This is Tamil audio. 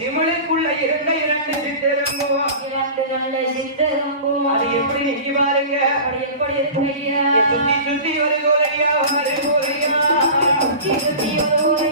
சிமலுக்குள்ள இரண்டு சித்திரம்போ இரண்டு நல்ல சித்திரம்போ அது எப்படி நீங்க பாருங்க எப்படி இருக்குங்க சுத்தி சுத்தி ஒரு கோலையா சுத்தி சுத்தி ஒரு